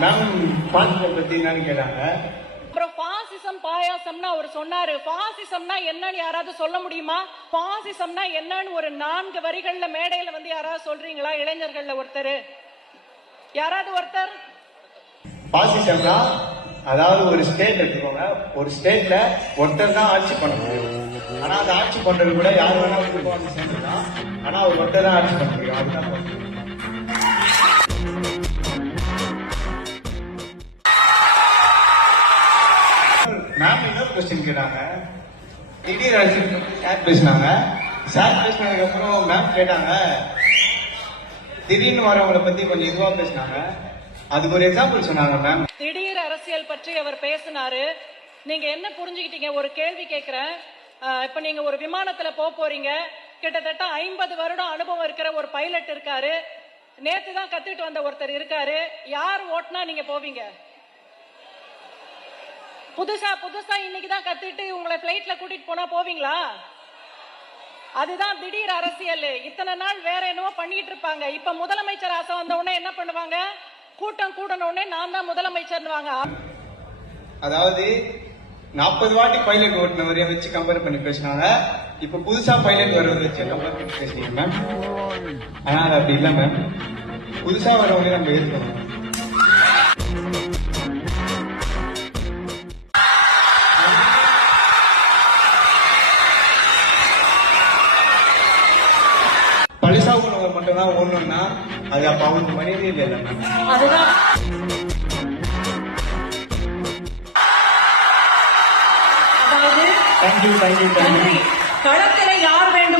Ma'am பாசிசம் பத்தி என்னன்னு கேட்டாங்க. அப்புறம் பாசிசம் பாயாசம்னா அவர் சொன்னாரு. பாசிசம்னா என்னன்னு யாராவது சொல்ல முடியுமா? பாசிசம்னா என்னன்னு ஒரு நான்கு வரிகள்ல மேடையில வந்து யாராவது சொல்றீங்களா? இளைஞர்கள்ல ஒருத்தர். யாராவது ஒருத்தர்? பாசிசம்னா அதாவது ஒரு ஸ்டேட் எடுத்துக்கோங்க. ஒரு ஸ்டேட்ல ஒருத்தர் தான் ஆட்சி பண்ண முடியும் ஆனா அந்த ஆட்சி பண்றது கூட யார் வேணா குடும்பம் வந்து சேர்ந்துக்கலாம் ஆனா அவர் ஒருத்தர் தான் ஆட்சி பண்ண முடியும். அதுதான் மேம் இன்னொரு கொஸ்டின் கேட்டாங்க. திடீர் சார் பேசினாங்க. சார் பேசினதுக்கு அப்புறம் மேம் கேட்டாங்க. திடீர்னு வரவங்களை பத்தி கொஞ்சம் இதுவா பேசினாங்க. அதுக்கு ஒரு எக்ஸாம்பிள் சொன்னாங்க மேம் திடீர் அரசியல் பற்றி அவர் பேசினாரு. நீங்க என்ன புரிஞ்சுக்கிட்டீங்க? ஒரு கேள்வி கேட்கிறேன் இப்ப நீங்க ஒரு விமானத்துல போக போறீங்க. கிட்டத்தட்ட ஐம்பது வருடம் அனுபவம் இருக்கிற ஒரு பைலட் இருக்காரு. நேத்து தான் கத்துக்கிட்டு வந்த ஒருத்தர் இருக்காரு. யார் ஓட்டுனா நீங்க போவீங்க? புதுசா புதுசா இன்னைக்கு தான் கத்துட்டு உங்களை பிளைட்ல கூட்டிட்டு போனா போவீங்களா? அதுதான் திடீர் அரசியல். இத்தனை நாள் வேற என்னவோ பண்ணிட்டு இருப்பாங்க. இப்ப முதலமைச்சர் ஆசை வந்த உடனே என்ன பண்ணுவாங்க? கூட்டம் கூடன உடனே நான் தான் முதலமைச்சர்னுவாங்க அதாவது நாற்பது வாட்டி பைலட் ஓட்டுனவரையும் வச்சு கம்பேர் பண்ணி பேசினாங்க. இப்ப புதுசா பைலட் வரவரை வச்சு கம்பேர் பண்ணி பேசுறீங்க மேம் ஆனா அது அப்படி இல்லை மேம் புதுசா வரவங்களே நம்ம ஏற்கணும் பழசா உணவர் மட்டும் தான் ஓடணும்னா அது அப்ப அவனுக்கு மரியாதை இல்லை அதுதான். தேங்க்யூ தேங்க்யூ தேங்க்யூ களத்துல யார் வேண்டும்?